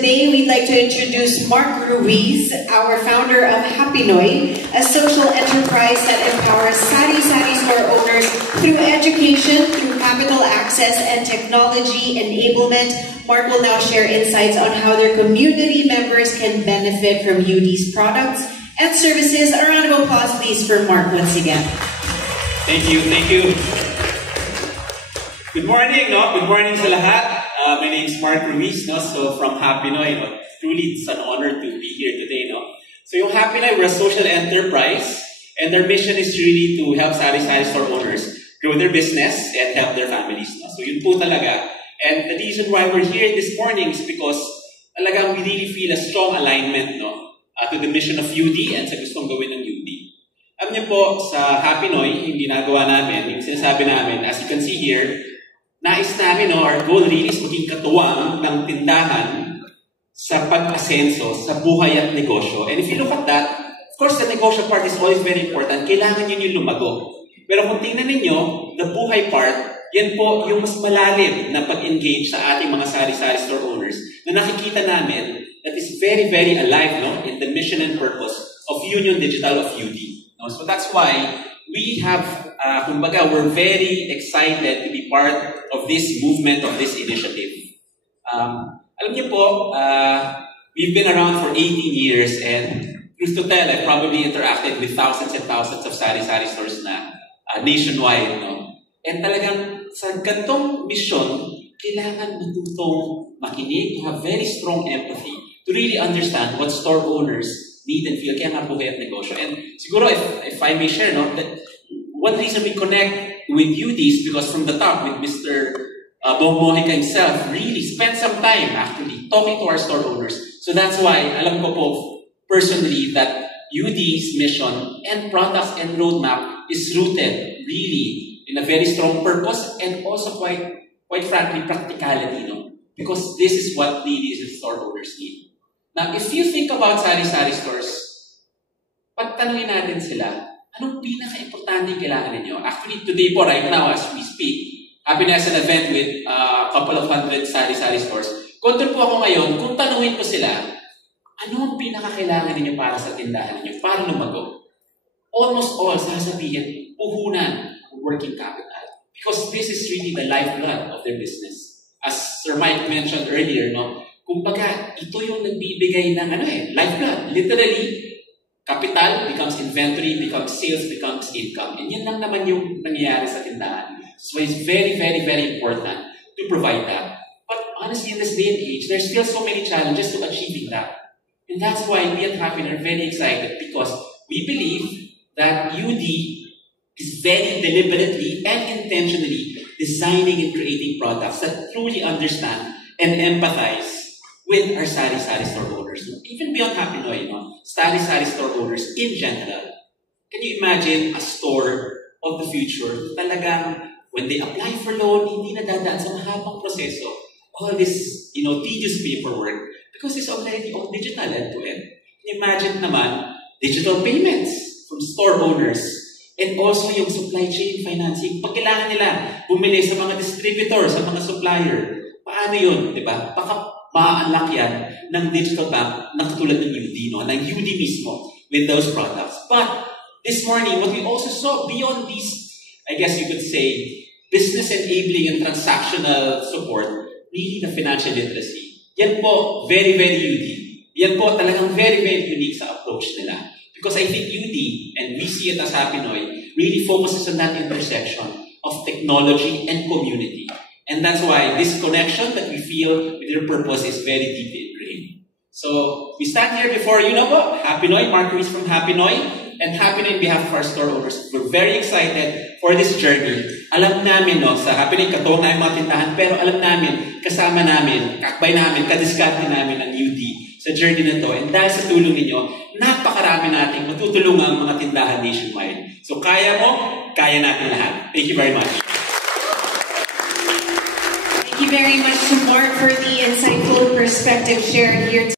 Today, we'd like to introduce Mark Ruiz, our founder of Happinoy, a social enterprise that empowers sari-sari store owners through education, through capital access, and technology enablement. Mark will now share insights on how their community members can benefit from UD's products and services. A round of applause, please, for Mark once again. Thank you, thank you. Good morning, no? Good morning sa lahat. My name is Mark Ruiz, no? So from Happinoy, no? Truly it's an honor to be here today, no? So yung Happinoy, we're a social enterprise, and our mission is really to help sari-sari store owners grow their business and help their families, no? So yun po talaga. And the reason why we're here this morning is because talagang we really feel a strong alignment, no? To the mission of UD and sa gustong gawin ng UD. Alam niyo po, sa Happinoy, yung ginagawa namin, yung sinasabi namin, as you can see here, nais namin, no, our goal really is maging katuwang ng tindahan sa pag-asenso, sa buhay at negosyo. And if you look at that, of course, the negosyo part is always very important. Kailangan yun yung lumago. Pero kung tingnan ninyo, the buhay part, yan po yung mas malalim na pag-engage sa ating mga sari-sari store owners na nakikita namin that is very, very alive, no, in the mission and purpose of Union Digital of UD. No? So that's why we have, kumbaga, we're very excited to be part of this movement, of this initiative. Alam niyo po, we've been around for 18 years and truth to tell, I've probably interacted with thousands and thousands of sari-sari stores na nationwide. No? And talagang sa gantong mission, kailangan matutong makinig, to have very strong empathy, to really understand what store owners need and feel. Kaya nga po kayo at negosyo. And siguro, if I may share, no, that one reason we connect with UD is because from the top, with Mr. Bong Mojica himself, really spent some time actually talking to our store owners. So that's why, alam ko po personally that UD's mission and products and roadmap is rooted really in a very strong purpose and also quite frankly, practicality, no? Because this is what these store owners need. Now, if you think about sari-sari stores, pagtanungin natin sila, anong pinaka-importante kailangan ninyo? Actually, today po, right now, as we speak, Happiness an event with a couple of hundred sari-sari stores. Control po ako ngayon, kung tanungin po sila, ano ang pinaka-kailangan ninyo para sa tindahan ninyo? Para lumago? Almost all, sasabihin, puhunan, working capital. Because this is really the lifeblood of their business. As Sir Mike mentioned earlier, no? Kumbaga, ito yung nagbibigay ng lifeblood. Literally, capital becomes inventory, becomes sales, becomes income. And yun lang naman yung nangyayari sa tindahan. So it's very, very, very important to provide that. But honestly, in this day and age, there's still so many challenges to achieving that. And that's why we at Happinoy are very excited because we believe that UD is very deliberately and intentionally designing and creating products that truly understand and empathize with our sari-sari store owners. Even beyond Happinoy, no? Sari-sari store owners in general. Can you imagine a store of the future talagang when they apply for loan, hindi na dadaan sa mahabang proseso. All this, tedious paperwork because it's already all digital end-to-end. Can you imagine naman digital payments from store owners and also yung supply chain financing. Pag kailangan nila bumili sa mga distributor, sa mga supplier, paano yun, di ba? Baka ma-unlock yan ng digital bank na katulad ng UD, no? Ng UD mismo with those products. But this morning, what we also saw beyond these, I guess you could say, business enabling and transactional support, really the financial literacy. Yan po, very, very UD. Yan po talagang very, very unique sa approach nila. Because I think UD, and we see it as Happinoy, really focuses on that intersection of technology and community. And that's why this connection that we feel with your purpose is very deeply ingrained. So, we stand here before you, Happinoy, Mark Ruiz from Happinoy, and Happinoy on behalf of our store owners. We're very excited for this journey. Alam namin, sa Happinoy, katuwang na yung mga tindahan, pero alam namin, kasama namin, kakbay namin, kadiskarte namin ang UD sa journey na to. And dahil sa tulong ninyo, napakarami nating matutulungan ang mga tindahan nationwide. So, kaya mo, kaya natin lahat. Thank you very much. Thank you very much to Mark for the insightful perspective shared here.